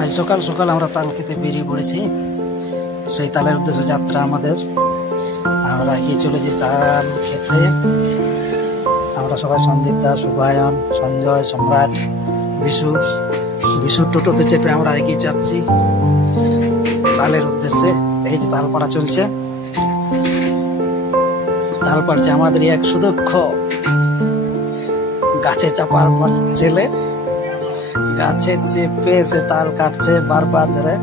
আজ সকাল সকাল আমরা তাল খেতে বেরিয়ে পড়েছি। সেই তালের উদ্দেশ্যে যাত্রা আমাদের। আমরা এগিয়ে চলেছি তাল খেতে। আমরা সবাই সন্দীপ দা, শুভায়ন, সঞ্জয়, সম্রাট, বিশুর টোটোতে চেপে আমরা এগিয়ে যাচ্ছি তালের উদ্দেশ্যে। এই যে তাল পাড়া চলছে, তাল পাড়ছে আমাদের এক সুদক্ষ গাছে চাপার ছেলে। গাছে চেপে সে তাল কাটছে, বারবার ধরে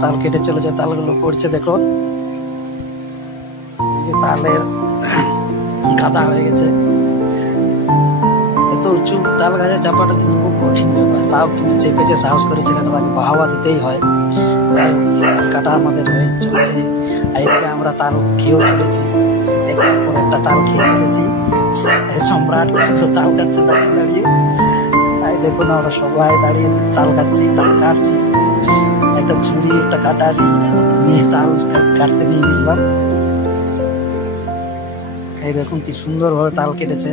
তাল কেটে চলেছে। তালগুলো পড়ছে, দেখো যে তালের গাদা হয়ে গেছে। এত উঁচু তাল গাছে চাপাটা কিন্তু খুব কঠিন ব্যাপার, তাও কিন্তু চেপেছে, সাহস করে ছেলেটা, তাকে বাহাবা দিতেই হয়। কাটা আমাদের হয়ে চলছে। আর এদিকে আমরা তাল খেয়েও চলেছি, একটার পর একটা তাল খেয়ে চলেছি। সম্রাট কিন্তু তাল কাটছে দাঁড়িয়ে দাঁড়িয়ে। দেখুন আমরা সবাই দাঁড়িয়ে তাল কাটছি, তাল কাটছি। একটা ছুরি, একটা কাটারি নিয়ে তাল কাটতে নিয়ে গেছিলাম। এই দেখুন কি সুন্দর ভাবে তাল কেটেছে,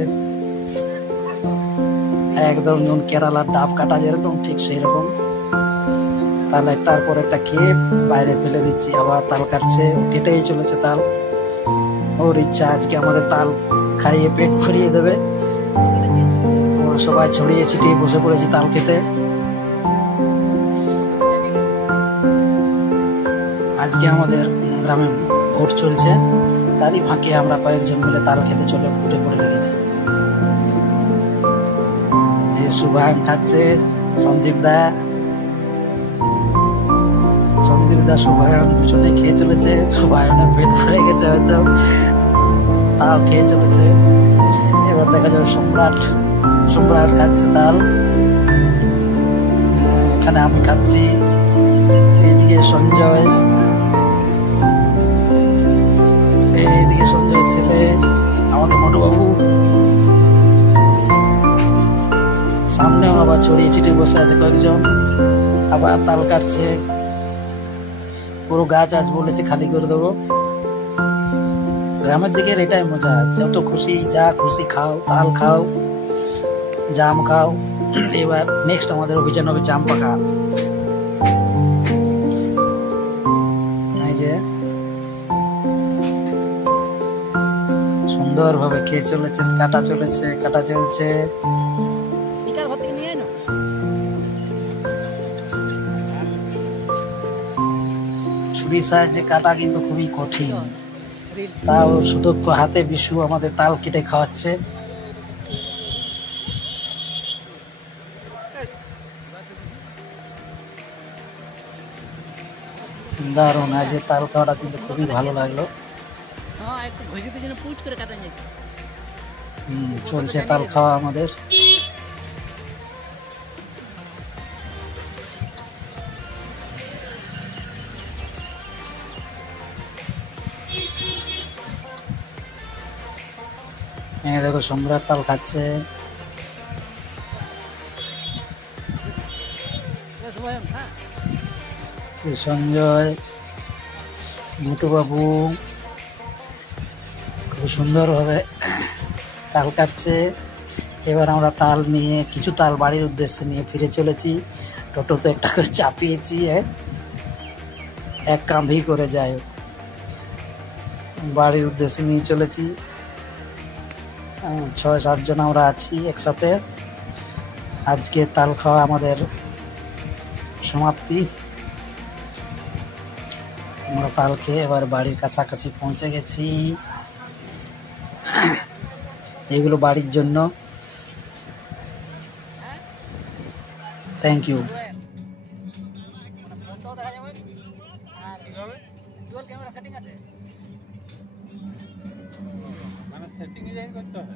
একদম যেমন কেরালার ডাব কাটা যেরকম ঠিক সেই রকম। তাল একটার পর একটা খেয়ে বাইরে ফেলে দিচ্ছি, আবার তাল কাটছে, কেটেই চলেছে তাল। ওর ইচ্ছা আজকে আমাদের তাল খাইয়ে পেট ভরিয়ে দেবে। সবাই ছড়িয়ে ছিটিয়ে বসে পড়েছি তাল খেতে। আজকে আমাদের গ্রামে ভোট চলছে, তারই ফাঁকে আমরা কয়েকজন মিলে তাল খেতে উঠে পড়ে লেগেছি। শুভায়ন খাচ্ছে, সন্দীপ দা শুভায়ন দুজনে খেয়ে চলেছে। শুভায়নের পেট ভরে গেছে হয়তো, তাও খেয়ে চলেছে। এবার দেখা যাবে সম্রাট খাচ্ছে তাল, এখানে আমি খাচ্ছি, এইদিকে সঞ্জয়ের ছেলে আমাদের মোটুবাবু, সামনেও আবার ছড়িয়ে ছিটিয়ে বসে আছে কয়েকজন, আবার তাল কাটছে। পুরো গাছ আজ বলেছে খালি করে দেবো। গ্রামের দিকে এটাই মজা, যত খুশি যা খুশি খাও, তাল খাও, জাম খাও। এবার নেক্সট আমাদের অভিযান হবে জাম পাকা। এই যে সুন্দর ভাবে খেয়ে চলেছে, কাটা চলছে। ছুরির সাহায্যে কাটা কিন্তু খুবই কঠিন, তাও সুদক্ষ হাতে বিশু আমাদের তাল কেটে খাওয়াচ্ছে। দারুণ, আজ তাল খাওয়াটা কিন্তু খুবই ভালো লাগলো। চলছে তাল খাওয়া আমাদের। দেখো সম্রাট তাল খাচ্ছে, সঞ্জয়, মোটুবাবু খুব সুন্দর ভাবে তাল কাটছে। এবার আমরা তাল নিয়ে কিছু তাল বাড়ির উদ্দেশ্যে নিয়ে ফিরে চলেছি। টোটোতে একটা করে চাপিয়েছি, এক কাঁধি করে যায়, বাড়ির উদ্দেশ্যে নিয়ে চলেছি। 6-7 জন আমরা আছি একসাথে। আজকে তাল খাওয়া আমাদের সমাপ্তি। আমরা তাল খেয়ে এবার বাড়ির কাছাকাছি পৌঁছে গেছি। এগুলো বাড়ির জন্য। Thank you. সেটিং করতে হবে।